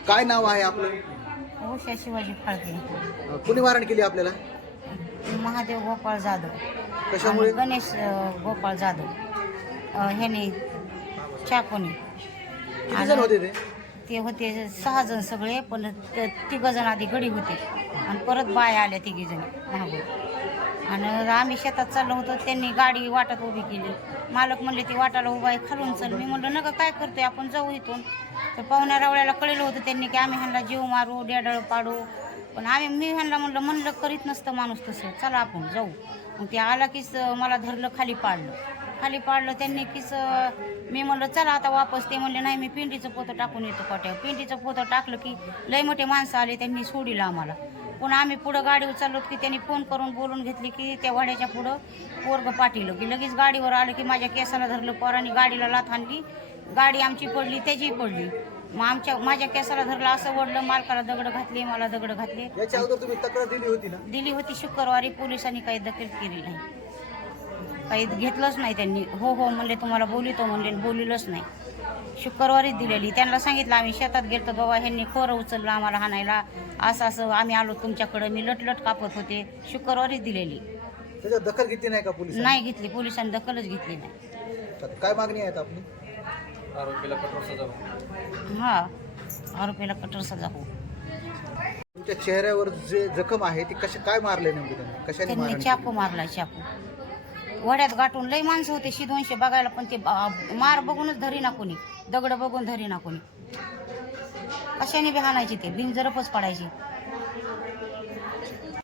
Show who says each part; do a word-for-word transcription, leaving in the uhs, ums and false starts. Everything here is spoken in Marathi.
Speaker 1: काय नाव आहे आपलं?
Speaker 2: उषा शिवाजी फाळके.
Speaker 1: कुणी मारण केली आपल्याला?
Speaker 2: महादेव गोपाळ जाधव.
Speaker 1: कशामुळे?
Speaker 2: आणि गणेश अ, गोपाळ जाधव. अ, ह्याने चाकोनी.
Speaker 1: किती जण होते ते?
Speaker 2: ते होते सहा जण सगळे, पण तिघ जण आधी गडी होते आणि परत बाया आल्या तिघी जण महागून. आणि आम्ही शेतात चाललो होतो, त्यांनी गाडी वाटात उभी केली. मालक म्हणले ती वाटाला उभा आहे, खालून चल. मी म्हणलं नका काय करतोय, आपण जाऊ इथून. तर पाहुण्या रावळ्याला कळलं होतं त्यांनी की आम्ही ह्यांना जीव मारू, डेडळ पाडू. पण आम्ही मी ह्यांना म्हणलं म्हणलं करीत नसतं माणूस तसं, चला आपण जाऊ. मग ते आला कीच मला धरलं, खाली पाडलं. खाली पाडलं त्यांनी कीच मी म्हणलं चला आता वापस. ते म्हणले नाही मी पिंडीचं पोतं टाकून येतो कोट्यावर. पिंडीचं पोतं टाकलं की लय मोठे माणसं आले, त्यांनी सोडिलं आम्हाला. पण आम्ही पुढं गाडीवर चाललो की त्यांनी फोन करून बोलून घेतली की त्या वाड्याच्या पुढं पोरगं पाठीलं की लगेच गाडीवर आलं की माझ्या केसाला धरलं. पोरांनी गाडीला लाथ आणली, गाडी आमची पडली, त्याची पडली. मग आमच्या माझ्या केसाला धरलं, असं ओढलं, मालकाला दगड घातले, मला दगड घातले.
Speaker 1: याच्या अगोदर तुम्ही तक्रार दिली होती ना?
Speaker 2: दिली होती शुक्रवारी. पोलिसांनी काही दखल केली नाही, काही घेतलंच नाही. त्यांनी हो हो म्हणले तुम्हाला बोलितो म्हणले, बोलिलंच नाही. शुक्रवारीच दिलेली. त्यांना सांगितलं आम्ही शेतात गेलो बाबा, ह्यांनी खोरं उचललं आम्हाला हाणायला, असं असं आम्ही आलो तुमच्याकडं, मी लटलट कापत होते. शुक्रवारीच दिलेली.
Speaker 1: त्याच्यात दखल घेतली नाही का पोलीस?
Speaker 2: नाही घेतली, पोलिसांनी दखलच घेतली नाही.
Speaker 1: काय मागणी आहे आपली?
Speaker 3: आरोपीला कठोर सजा हो.
Speaker 2: हा, आरोपीला कठोर सजा हो.
Speaker 1: तुमच्या चेहऱ्यावर जे जखम आहे ती कशा काय मारले नेमके त्यांनी? कशाने
Speaker 2: त्यांनी
Speaker 1: मारले?
Speaker 2: चाकू मारला, चाकू. वड्यात गाठून लई माणसं होते शी दोनशे बघायला, पण ते मार बघूनच धरी ना कोणी, दगड बघून धरी ना कोणी. कशाने बी हाणायची, ते बिनजरपच पडायची.